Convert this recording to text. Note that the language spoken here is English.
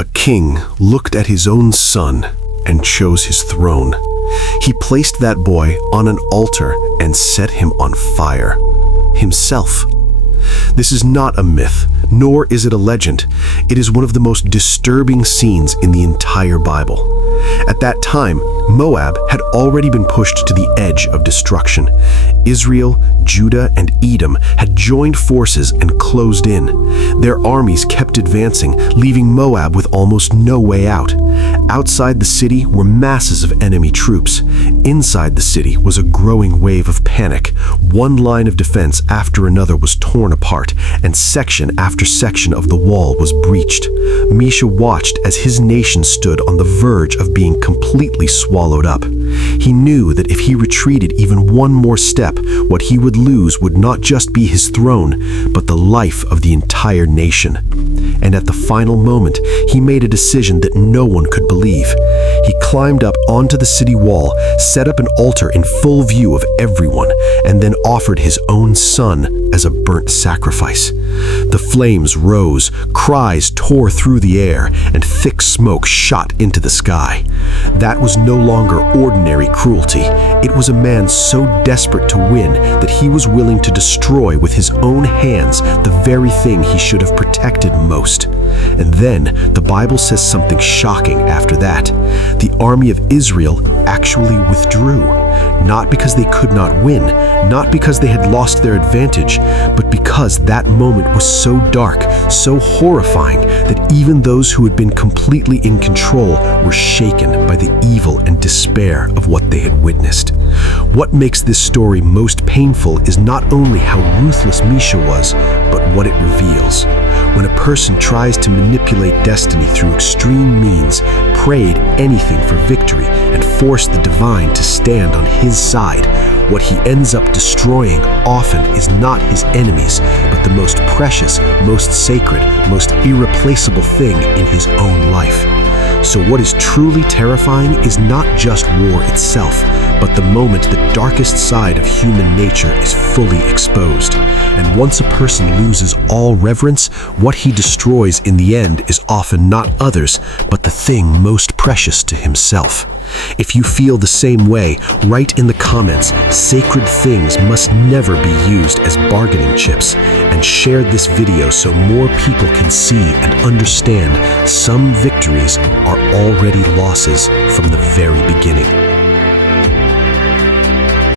A king looked at his own son and chose his throne. He placed that boy on an altar and set him on fire. Himself. This is not a myth, nor is it a legend. It is one of the most disturbing scenes in the entire Bible. At that time, Moab had already been pushed to the edge of destruction. Israel, Judah, and Edom had joined forces and closed in. Their armies kept advancing, leaving Moab with almost no way out. Outside the city were masses of enemy troops. Inside the city was a growing wave of panic. One line of defense after another was torn apart, and section after section of the wall was breached. Misha watched as his nation stood on the verge of being completely swallowed up. He knew that if he retreated even one more step, what he would lose would not just be his throne, but the life of the entire nation. And at the final moment, he made a decision that no one could believe. He climbed up onto the city wall, set up an altar in full view of everyone, and then offered his own son as a burnt sacrifice. The flames rose, cries tore through the air, and thick smoke shot into the sky. That was no longer ordinary cruelty. It was a man so desperate to win that he was willing to destroy with his own hands the very thing he should have protected most. And then the Bible says something shocking after that. The army of Israel actually withdrew, not because they could not win, not because they had lost their advantage, but because that moment was so dark, so horrifying, that even those who had been completely in control were shaken by the evil and despair of what they had witnessed. What makes this story most painful is not only how ruthless Misha was, but what it reveals. When a person tries to manipulate destiny through extreme means, prayed anything for victory, and forced the divine to stand on his side, what he ends up destroying often is not his enemies, but the most precious, most sacred, most irreplaceable thing in his own life. So what is truly terrifying is not just war itself, but the moment the darkest side of human nature is fully exposed. And once a person loses all reverence, what he destroys in the end is often not others, but the thing most precious to himself. If you feel the same way, write in the comments, "Sacred things must never be used as bargaining chips," and share this video so more people can see and understand some victories are already losses from the very beginning.